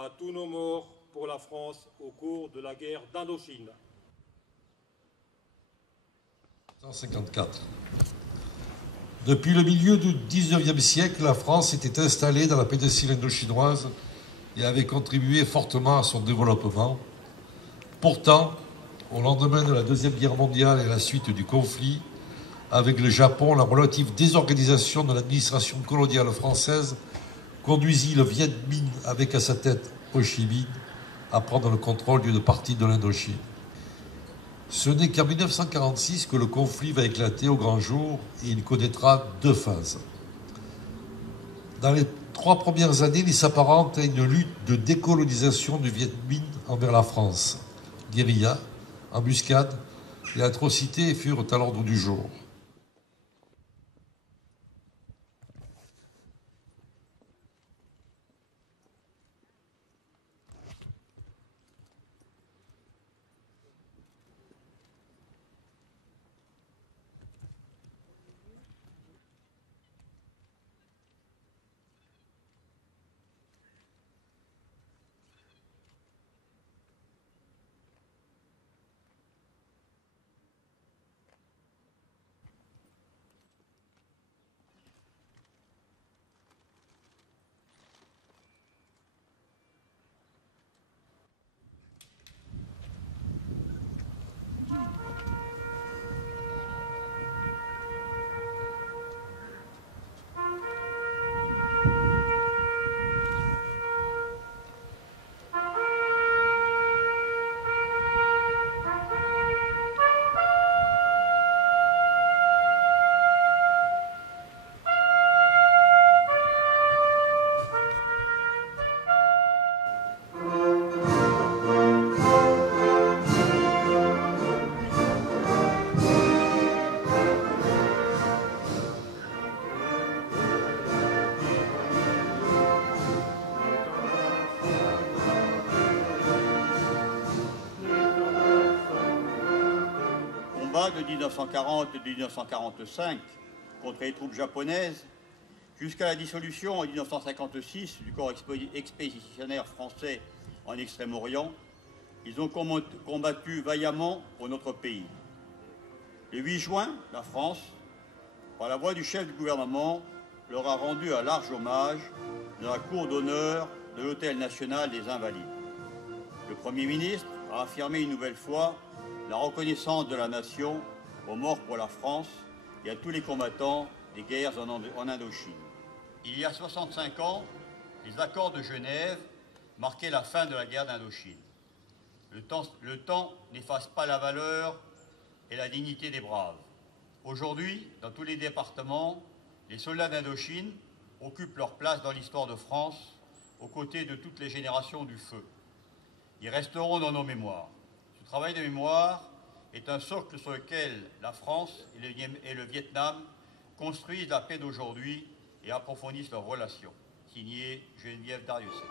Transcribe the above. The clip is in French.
à tous nos morts pour la France au cours de la guerre d'Indochine. 1954. Depuis le milieu du XIXe siècle, la France était installée dans la péninsule indochinoise et avait contribué fortement à son développement. Pourtant, au lendemain de la Deuxième Guerre mondiale et à la suite du conflit avec le Japon, la relative désorganisation de l'administration coloniale française conduisit le Viet Minh, avec à sa tête Ho Chi Minh, à prendre le contrôle d'une partie de l'Indochine. Ce n'est qu'en 1946 que le conflit va éclater au grand jour et il connaîtra deux phases. Dans les 3 premières années, il s'apparente à une lutte de décolonisation du Viet Minh envers la France. Guérilla, embuscade et atrocités furent à l'ordre du jour. De 1940 et de 1945 contre les troupes japonaises, jusqu'à la dissolution en 1956 du corps expéditionnaire français en Extrême-Orient, ils ont combattu vaillamment pour notre pays. Le 8 juin, la France, par la voix du chef du gouvernement, leur a rendu un large hommage dans la cour d'honneur de l'Hôtel national des Invalides. Le Premier ministre a affirmé une nouvelle fois la reconnaissance de la nation aux morts pour la France et à tous les combattants des guerres en Indochine. Il y a 65 ans, les accords de Genève marquaient la fin de la guerre d'Indochine. Le temps n'efface pas la valeur et la dignité des braves. Aujourd'hui, dans tous les départements, les soldats d'Indochine occupent leur place dans l'histoire de France, aux côtés de toutes les générations du feu. Ils resteront dans nos mémoires. Ce travail de mémoire est un socle sur lequel la France et le Vietnam construisent la paix d'aujourd'hui et approfondissent leurs relations. Signé Geneviève Dariussec.